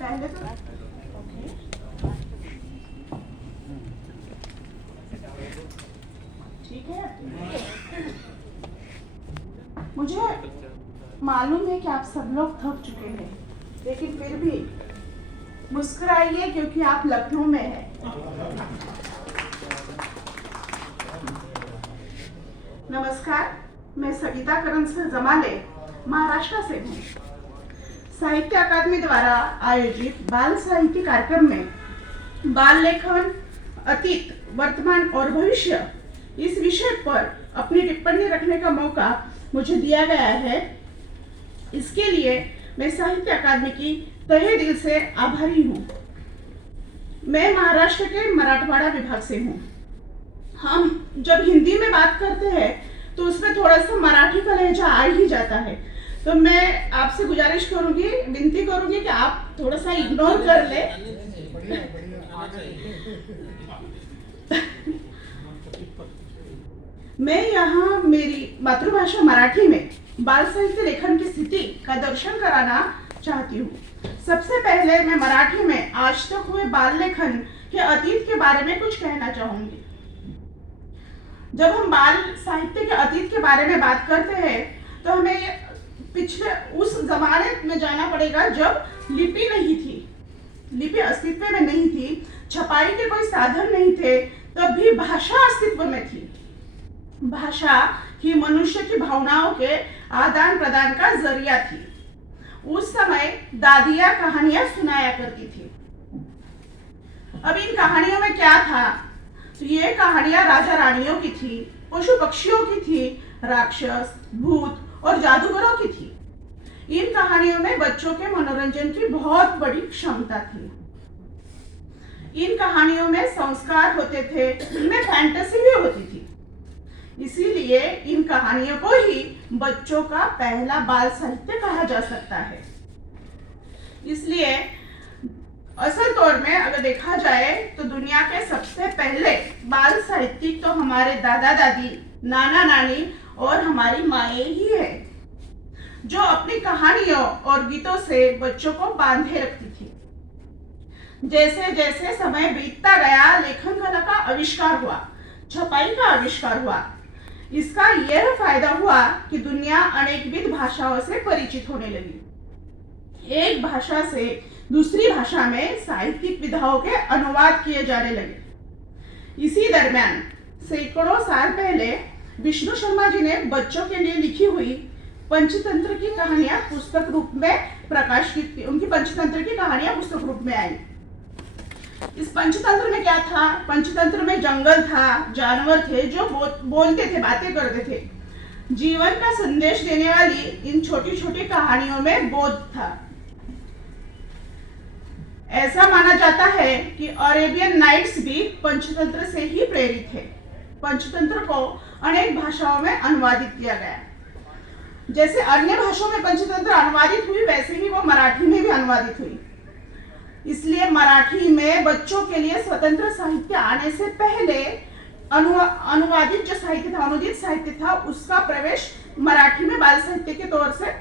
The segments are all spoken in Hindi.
पहले तो ओके, ठीक है। मुझे मालूम है कि आप सब लोग थक चुके हैं, लेकिन फिर भी मुस्कुराइए क्योंकि आप लखनऊ में हैं। नमस्कार, मैं सविता करण सर जमाले महाराष्ट्र से हूँ। साहित्य अकादमी द्वारा आयोजित बाल साहित्य कार्यक्रम में बाल लेखन, अतीत, वर्तमान और भविष्य इस विषय पर अपनी टिप्पणी रखने का मौका मुझे दिया गया है। इसके लिए मैं साहित्य अकादमी की तहे दिल से आभारी हूँ। मैं महाराष्ट्र के मराठवाड़ा विभाग से हूँ। हम जब हिंदी में बात करते हैं तो उसमें थोड़ा सा मराठी का लहजा आ ही जाता है, तो मैं आपसे गुजारिश करूंगी, विनती करूंगी कि आप थोड़ा सा इग्नोर कर ले। मैं यहाँ मेरी मातृभाषा मराठी में बाल साहित्य लेखन की स्थिति का दर्शन कराना चाहती हूँ। सबसे पहले मैं मराठी में आज तक हुए बाल लेखन के अतीत के बारे में कुछ कहना चाहूंगी। जब हम बाल साहित्य के अतीत के बारे में बात करते हैं तो हमें पिछले उस जमाने में जाना पड़ेगा जब लिपि नहीं थी, लिपि अस्तित्व में नहीं थी, छपाई के कोई साधन नहीं थे, तब भी भाषा अस्तित्व में थी। भाषा ही मनुष्य की भावनाओं के आदान प्रदान का जरिया थी। उस समय दादियां कहानियां सुनाया करती थी। अब इन कहानियों में क्या था? तो ये कहानियां राजा रानियों की थी, पशु पक्षियों की थी, राक्षस, भूत और जादूगरों की थी। इन कहानियों में बच्चों के मनोरंजन की बहुत बड़ी क्षमता थी। इन कहानियों में संस्कार होते थे, इनमें फैंटेसी भी होती थी। इसीलिए इन कहानियों को ही बच्चों का पहला बाल साहित्य कहा जा सकता है। इसलिए असल तौर में अगर देखा जाए तो दुनिया के सबसे पहले बाल साहित्यिक तो हमारे दादा दादी, नाना नानी और हमारी माएँ ही है, जो अपनी कहानियों और गीतों से बच्चों को बांधे रखती थी। जैसे जैसे समय बीतता गया, लेखन कला का आविष्कार हुआ, छपाई का आविष्कार हुआ। इसका यह फायदा हुआ कि दुनिया अनेकविध भाषाओं से परिचित होने लगी। एक भाषा से दूसरी भाषा में साहित्यिक विधाओं के अनुवाद किए जाने लगे। इसी दरमियान सैकड़ों साल पहले विष्णु शर्मा जी ने बच्चों के लिए लिखी हुई पंचतंत्र की कहानियां पुस्तक रूप में प्रकाशित की। उनकी पंचतंत्र की कहानियां पुस्तक रूप में आई। इस पंचतंत्र में क्या था? पंचतंत्र में जंगल था, जानवर थे जो बोलते थे, बातें करते थे। जीवन का संदेश देने वाली इन छोटी छोटी कहानियों में बोध था। ऐसा माना जाता है कि अरेबियन नाइट्स भी पंचतंत्र से ही प्रेरित है। पंचतंत्र को अनेक भाषाओं में अनुवादित किया गया। जैसे अन्य भाषाओं में पंचतंत्र अनुवादित हुई, वैसे ही वो मराठी में भी अनुवादित हुई। इसलिए मराठी में बच्चों के लिए स्वतंत्र साहित्य आने से पहले अनुवादित जो साहित्य था, अनुदित साहित्य था, उसका प्रवेश मराठी में बाल साहित्य के तौर से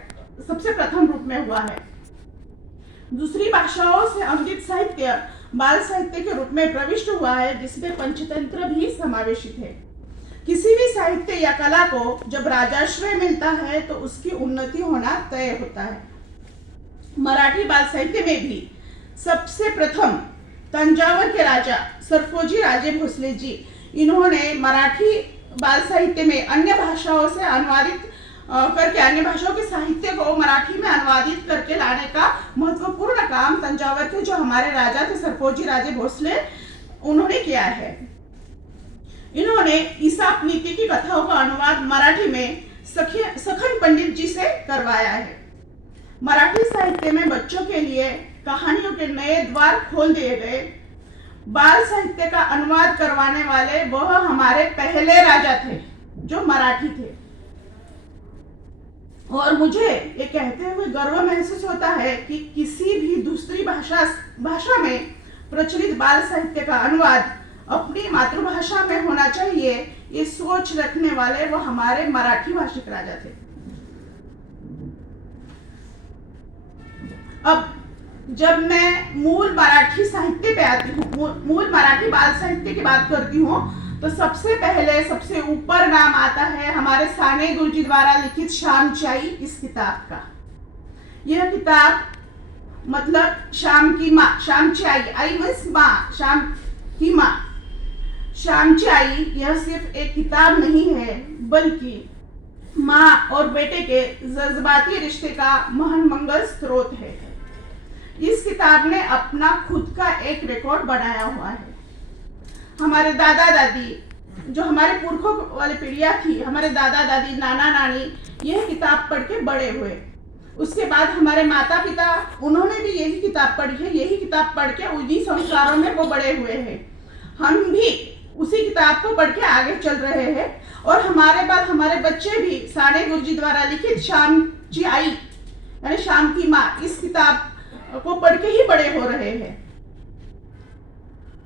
सबसे प्रथम रूप में हुआ है। दूसरी भाषाओं से अनुदित साहित्य बाल साहित्य के रूप में प्रविष्ट हुआ है, जिसमें पंचतंत्र भी समावेशित है। किसी भी साहित्य या कला को जब राजाश्रय मिलता है तो उसकी उन्नति होना तय होता है। मराठी बाल साहित्य में भी सबसे प्रथम तंजावर के राजा सरफोजी राजे भोसले जी, इन्होंने मराठी बाल साहित्य में अन्य भाषाओं से अनुवादित करके, अन्य भाषाओं के साहित्य को मराठी में अनुवादित करके लाने का महत्वपूर्ण काम तंजावर के जो हमारे राजा थे सरफोजी राजे भोसले, उन्होंने किया है। इन्होंने ईसाप नीति की कथाओं का अनुवाद मराठी में सखन पंडित जी से करवाया है। मराठी साहित्य में बच्चों के लिए कहानियों के नए द्वार खोल दिए गए। बाल साहित्य का अनुवाद करवाने वाले वह हमारे पहले राजा थे जो मराठी थे। और मुझे ये कहते हुए गर्व महसूस होता है कि किसी भी दूसरी भाषा में प्रचलित बाल साहित्य का अनुवाद अपनी मातृभाषा में होना चाहिए, ये सोच रखने वाले वो हमारे मराठी भाषिक राजा थे। अब जब मैं मूल मराठी साहित्य पे आती हूँ, मूल मराठी बाल साहित्य की बात करती हूँ, तो सबसे पहले सबसे ऊपर नाम आता है हमारे साने गुरुजी द्वारा लिखित श्यामची आई इस किताब का। यह किताब मतलब शाम की माँ, श्यामची आई मीन्स माँ, शाम की माँ, श्यामची आई यह सिर्फ एक किताब नहीं है, बल्कि माँ और बेटे के जज्बाती रिश्ते का महामंगल स्रोत है। इस किताब ने अपना खुद का एक रिकॉर्ड बनाया हुआ है। हमारे दादा दादी, जो हमारे पुरखों वाली पीढ़ियाँ थी, हमारे दादा दादी, नाना नानी यह किताब पढ़ के बड़े हुए। उसके बाद हमारे माता पिता, उन्होंने भी यही किताब पढ़ी है, यही किताब पढ़ के उन्हीं संस्कारों में वो बड़े हुए हैं। हम भी उसी किताब को पढ़ के आगे चल रहे हैं और हमारे बाद हमारे बच्चे भी साने गुरुजी द्वारा लिखित श्यामची आई यानी शाम की माँ इस किताब को पढ़ के ही बड़े हो रहे हैं।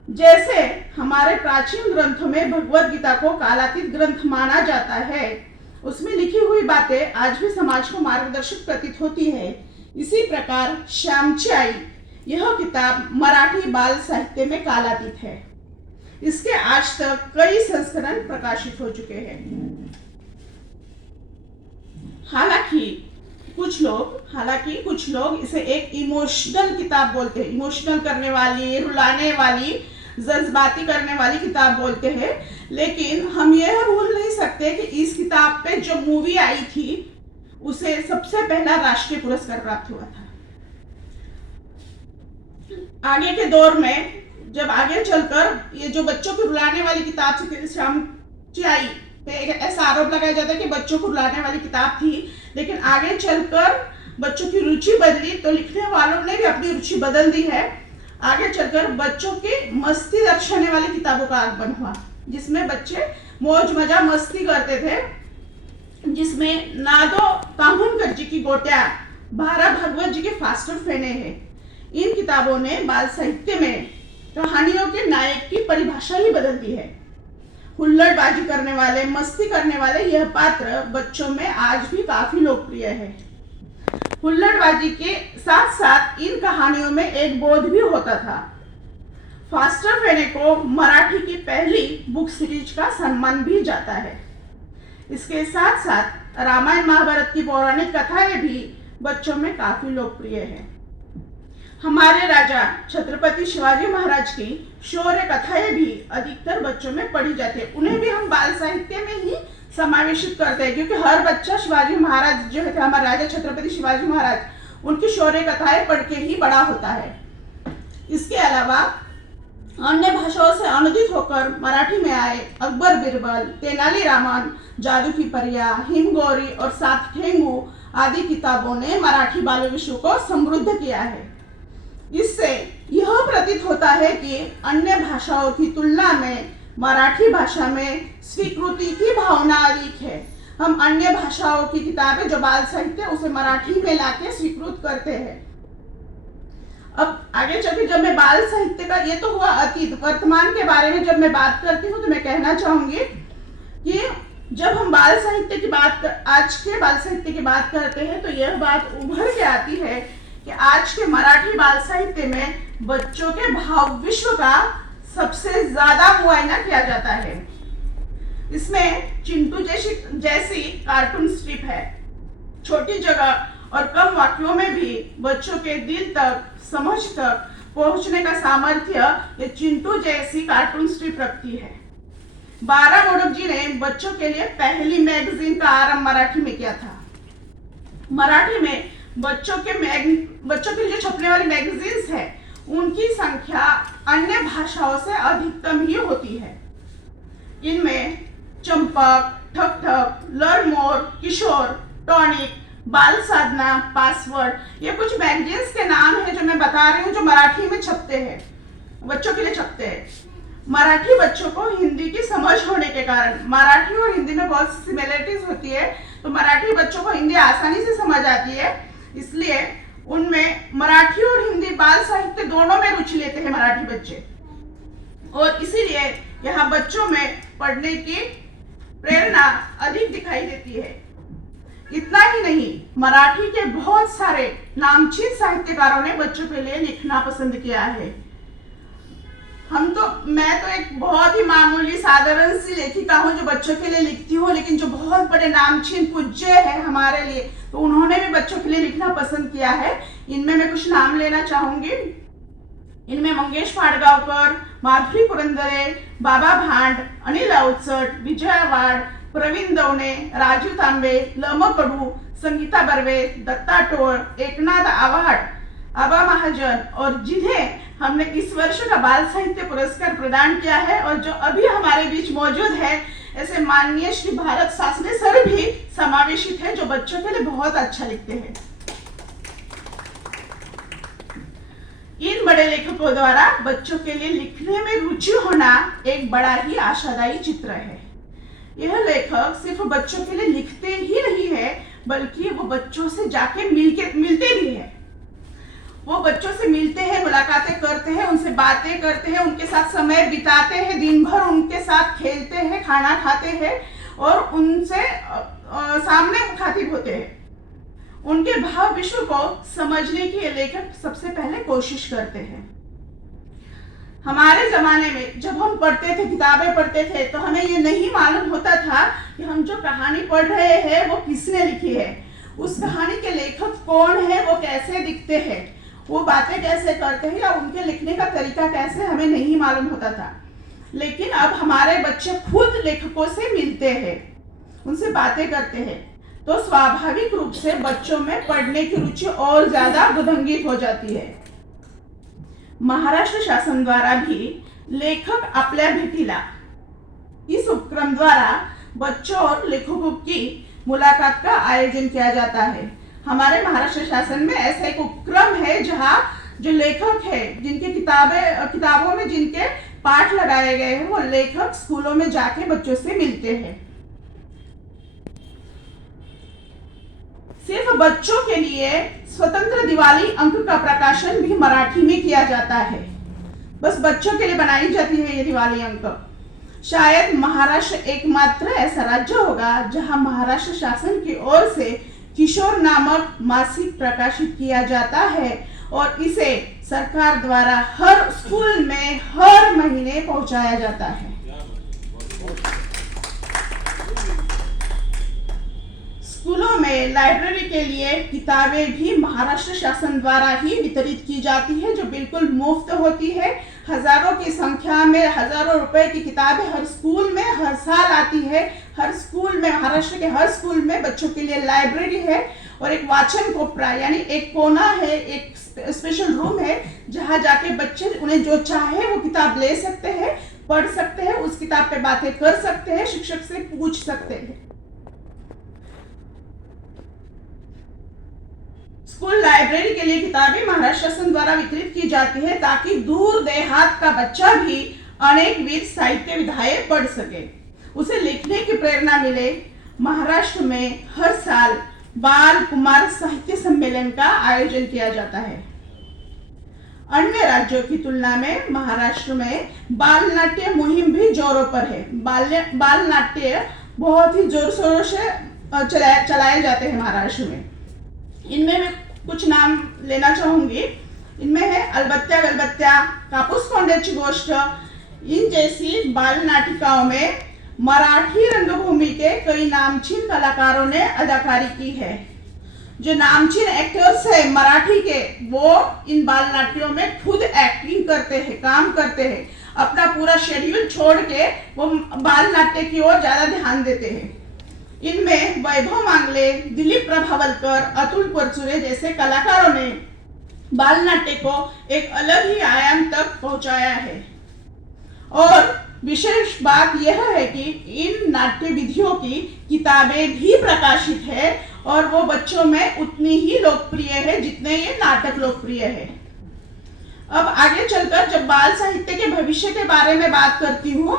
जैसे हमारे प्राचीन ग्रंथों में भगवत गीता को कालातीत ग्रंथ माना जाता है, उसमें लिखी हुई बातें आज भी समाज को मार्गदर्शक प्रतीत होती है, इसी प्रकार श्यामची आई यह किताब मराठी बाल साहित्य में कालातीत है। इसके आज तक कई संस्करण प्रकाशित हो चुके हैं। हालांकि कुछ लोग इसे एक इमोशनल किताब बोलते हैं, इमोशनल करने वाली, रुलाने वाली, जज्बाती करने वाली किताब बोलते हैं, लेकिन हम यह भूल नहीं सकते कि इस किताब पे जो मूवी आई थी उसे सबसे पहला राष्ट्रीय पुरस्कार प्राप्त हुआ था। आगे के दौर में जब आगे चलकर ये जो बच्चों को रुलाने वाली किताब थी, श्यामची आई पे ऐसा आरोप लगाया जाता है कि बच्चों को रुलाने वाली किताब थी, लेकिन आगे चलकर बच्चों की रुचि बदली तो लिखने वालों ने भी अपनी रुचि बदल दी है। आगे चलकर बच्चों की मस्ती दर्शाने वाली किताबों का आगमन हुआ, जिसमें बच्चे मौज मजा मस्ती करते थे, जिसमें नादो तामुनकर जी की गोट्या, भारा भागवत जी के फास्टर फेने हैं। इन किताबों ने बाल साहित्य में कहानियों के नायक की परिभाषा ही बदल दी है। हुल्लड़बाजी करने वाले, मस्ती करने वाले यह पात्र बच्चों में आज भी काफी लोकप्रिय है। हुल्लड़बाजी के साथ साथ इन कहानियों में एक बोध भी होता था। फास्टर फेने को मराठी की पहली बुक सीरीज का सम्मान भी जाता है। इसके साथ साथ रामायण महाभारत की पौराणिक कथाएं भी बच्चों में काफी लोकप्रिय है। हमारे राजा छत्रपति शिवाजी महाराज की शौर्य कथाएं भी अधिकतर बच्चों में पढ़ी जाती है। उन्हें भी हम बाल साहित्य में ही समावेशित करते हैं, क्योंकि हर बच्चा शिवाजी महाराज जो है हमारे राजा छत्रपति शिवाजी महाराज, उनकी शौर्य कथाएं पढ़ के ही बड़ा होता है। इसके अलावा अन्य भाषाओं से अनुदित होकर मराठी में आए अकबर बिरबल, तेनालीरामन, जादू की परियां, हिमगौरी और सात ठेंगू आदि किताबों ने मराठी बाल विश्व को समृद्ध किया है। इससे यह प्रतीत होता है कि अन्य भाषाओं की तुलना में मराठी भाषा में स्वीकृति की भावना अधिक है। हम अन्य भाषाओं की किताबें जो बाल साहित्य उसे मराठी में लाके स्वीकृत करते हैं। अब आगे चलकर जब मैं बाल साहित्य का, ये तो हुआ अतीत, वर्तमान के बारे में जब मैं बात करती हूँ तो मैं कहना चाहूंगी कि जब हम बाल साहित्य की बात, आज के बाल साहित्य की बात करते हैं, तो यह बात उभर के आती है कि आज के मराठी बाल साहित्य में बच्चों के भाव विश्व का सबसे ज्यादा मुआयना किया जाता है। इसमें चिंटू जैसी कार्टून स्ट्रिप है। छोटी जगह और कम वाक्यों में भी बच्चों के दिल तक, समझ तक पहुंचने का सामर्थ्य ये चिंटू जैसी कार्टून स्ट्रिप रखती है। बारा मोडक जी ने बच्चों के लिए पहली मैगजीन का आरंभ मराठी में किया था। मराठी में बच्चों के लिए जो छपने वाली मैगजीन्स है, उनकी संख्या अन्य भाषाओं से अधिकतम ही होती है। इनमें चंपक, ठक ठक, लर्न मोर, किशोर, टॉनिक, बाल साधना, पासवर्ड, ये कुछ मैगजीन्स के नाम है जो मैं बता रही हूँ, जो मराठी में छपते हैं, बच्चों के लिए छपते हैं। मराठी बच्चों को हिंदी की समझ होने के कारण, मराठी और हिंदी में बहुत सिमिलरिटीज होती है, तो मराठी बच्चों को हिंदी आसानी से समझ आती है, इसलिए उनमें मराठी और हिंदी बाल साहित्य दोनों में रुचि लेते हैं मराठी बच्चे, और इसीलिए यहाँ बच्चों में पढ़ने की प्रेरणा अधिक दिखाई देती है। इतना ही नहीं, मराठी के बहुत सारे नामचीन साहित्यकारों ने बच्चों के लिए लिखना पसंद किया है। मैं तो एक बहुत ही मामूली साधारण सी लेखिका हूँ जो बच्चों के लिए लिखती हूँ, लेकिन जो बहुत बड़े नामचीन पूज्य है हमारे लिए, तो उन्होंने भी बच्चों के लिए लिखना पसंद किया है। इनमें मैं कुछ नाम लेना चाहूंगी। इनमें मंगेश पाडगावकर, माधुरी पुरंदरे, बाबा भांड, अनिल अवचट, विजया वाड, प्रवीण दवणे, राजीव तांबे, लम कडू, संगीता बर्वे, दत्ता टोळ, एकनाथ आव्हाड, आबा महाजन, और जिन्हें हमने इस वर्ष का बाल साहित्य पुरस्कार प्रदान किया है और जो अभी हमारे बीच मौजूद है, ऐसे माननीय श्री भारत सासने सर भी समावेशित है, जो बच्चों के लिए बहुत अच्छा लिखते हैं। इन बड़े लेखकों द्वारा बच्चों के लिए लिखने में रुचि होना एक बड़ा ही आशादायी चित्र है। यह लेखक सिर्फ बच्चों के लिए लिखते ही नहीं है, बल्कि वो बच्चों से जाके मिलते भी हैं। वो बच्चों से मिलते हैं, मुलाकातें करते हैं, उनसे बातें करते हैं, उनके साथ समय बिताते हैं, दिन भर उनके साथ खेलते हैं, खाना खाते हैं और उनसे सामने मुखातिब होते हैं। उनके भाव विश्व को समझने की लेखक सबसे पहले कोशिश करते हैं। हमारे जमाने में जब हम पढ़ते थे, किताबें पढ़ते थे, तो हमें ये नहीं मालूम होता था कि हम जो कहानी पढ़ रहे हैं वो किसने लिखी है, उस कहानी के लेखक कौन है, वो कैसे दिखते हैं, वो बातें कैसे करते हैं, या उनके लिखने का तरीका कैसे, हमें नहीं मालूम होता था। लेकिन अब हमारे बच्चे खुद लेखकों से मिलते हैं, उनसे बातें करते हैं, तो स्वाभाविक रूप से बच्चों में पढ़ने की रुचि और ज्यादा गुदंगित हो जाती है। महाराष्ट्र शासन द्वारा भी लेखक आपल्या भेटीला इस उपक्रम द्वारा बच्चों और लेखकों की मुलाकात का आयोजन किया जाता है। हमारे महाराष्ट्र शासन में ऐसा एक उपक्रम है जहाँ जो लेखक है, जिनके किताबों में जिनके पाठ लगाए गए हैं, वो लेखक स्कूलों में जाके बच्चों से मिलते हैं। सिर्फ बच्चों के लिए स्वतंत्र दिवाली अंक का प्रकाशन भी मराठी में किया जाता है। बस बच्चों के लिए बनाई जाती है ये दिवाली अंक। शायद महाराष्ट्र एकमात्र ऐसा राज्य होगा जहां महाराष्ट्र शासन की ओर से किशोर नामक मासिक प्रकाशित किया जाता है और इसे सरकार द्वारा हर स्कूल में हर महीने पहुंचाया जाता है। स्कूलों में लाइब्रेरी के लिए किताबें भी महाराष्ट्र शासन द्वारा ही वितरित की जाती है, जो बिल्कुल मुफ्त होती है। हजारों की संख्या में हजारों रुपए की किताबें हर स्कूल में हर साल आती है। हर स्कूल में, महाराष्ट्र के हर स्कूल में बच्चों के लिए लाइब्रेरी है और एक वाचन कोपरा यानी एक कोना है, एक स्पेशल रूम है जहां जाके बच्चे उन्हें जो चाहे वो किताब ले सकते हैं, पढ़ सकते हैं, उस किताब पे बातें कर सकते हैं, शिक्षक से पूछ सकते हैं। स्कूल लाइब्रेरी के लिए किताबें महाराष्ट्र शासन द्वारा वितरित की जाती है ताकि दूर देहात का बच्चा भी अनेक विध साहित्य विधाएं पढ़ सके, उसे लिखने की प्रेरणा मिले। महाराष्ट्र में हर साल बाल कुमार साहित्य सम्मेलन का आयोजन किया जाता है। अन्य राज्यों की तुलना में महाराष्ट्र में बाल नाट्य मुहिम भी जोरों पर है। बाल नाट्य बहुत ही जोर शोरों से चलाए जाते हैं महाराष्ट्र में। इनमें मैं कुछ नाम लेना चाहूंगी। इनमें है अलबत्त्या गलबत्त्या, कापूस कोंड्याची गोष्ट। इन जैसी बाल नाटिकाओं में मराठी रंगभूमि के कई नामचीन कलाकारों ने अदाकारी की है। जो नामचीन एक्टर्स है मराठी के, वो इन बाल नाट्यों में खुद एक्टिंग करते हैं, काम करते हैं, अपना पूरा शेड्यूल छोड़ के वो बाल नाट्य की ओर ज्यादा ध्यान देते हैं। इनमें वैभव मांगले, दिलीप प्रभावलकर, अतुल परचुरे जैसे कलाकारों ने बाल नाट्य को एक अलग ही आयाम तक पहुंचाया है। और विशेष बात यह है कि इन नाट्य विधियों की किताबें भी प्रकाशित है और वो बच्चों में उतनी ही लोकप्रिय है जितने ये नाटक लोकप्रिय है। अब आगे चलकर जब बाल साहित्य के भविष्य के बारे में बात करती हूँ,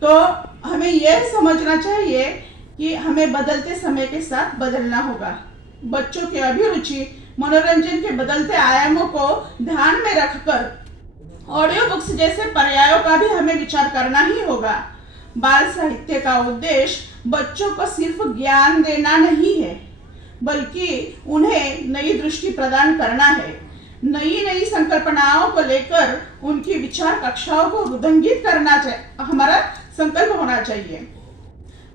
तो हमें यह समझना चाहिए कि हमें बदलते समय के साथ बदलना होगा। बच्चों की अभिरुचि, मनोरंजन के बदलते आयामों को ध्यान में रखकर ऑडियो बुक्स जैसे पर्यायों का भी हमें विचार करना ही होगा। बाल साहित्य का उद्देश्य बच्चों को सिर्फ ज्ञान देना नहीं है, बल्कि उन्हें नई दृष्टि प्रदान करना है। नई नई संकल्पनाओं को लेकर उनकी विचार कक्षाओं को रुदंगित करना हमारा संकल्प होना चाहिए।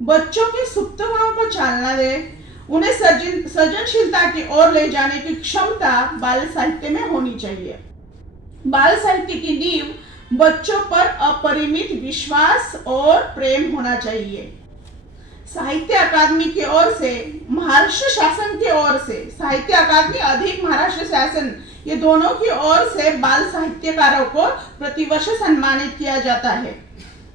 बच्चों के सुप्त गुणों को चालना दे, उन्हें सृजनशीलता की ओर ले जाने की क्षमता बाल साहित्य में होनी चाहिए। बाल साहित्य की नींव बच्चों पर अपरिमित विश्वास और प्रेम होना चाहिए। साहित्य अकादमी की ओर से, महाराष्ट्र शासन की ओर से, साहित्य अकादमी अधिक महाराष्ट्र शासन, ये दोनों की ओर से बाल साहित्यकारों को प्रतिवर्ष सम्मानित किया जाता है।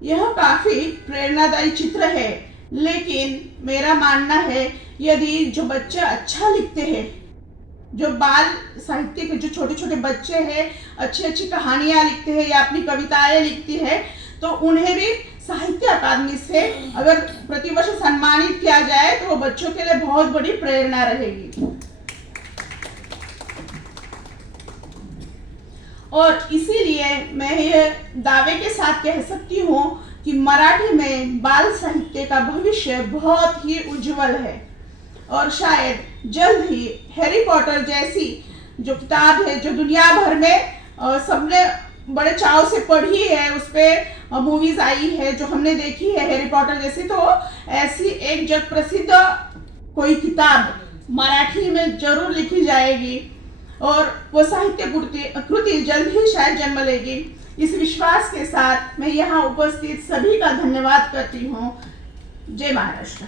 यह काफी प्रेरणादायी चित्र है, लेकिन मेरा मानना है यदि जो बच्चे अच्छा लिखते हैं, जो बाल साहित्य के जो छोटे छोटे बच्चे हैं अच्छी अच्छी कहानियां लिखते हैं या अपनी कविताएं लिखती है, तो उन्हें भी साहित्य अकादमी से अगर प्रतिवर्ष सम्मानित किया जाए तो वो बच्चों के लिए बहुत बड़ी प्रेरणा रहेगी। और इसीलिए मैं ये दावे के साथ कह सकती हूँ कि मराठी में बाल साहित्य का भविष्य बहुत ही उज्जवल है और शायद जल्द ही हैरी पॉटर जैसी जो किताब है, जो दुनिया भर में सबने बड़े चाव से पढ़ी है, उस पे मूवीज आई है जो हमने देखी है हैरी पॉटर जैसी, तो ऐसी एक जग प्रसिद्ध कोई किताब मराठी में जरूर लिखी जाएगी और वो साहित्य कृति जल्द ही शायद जन्म लेगी। इस विश्वास के साथ मैं यहाँ उपस्थित सभी का धन्यवाद करती हूँ। जय महाराष्ट्र।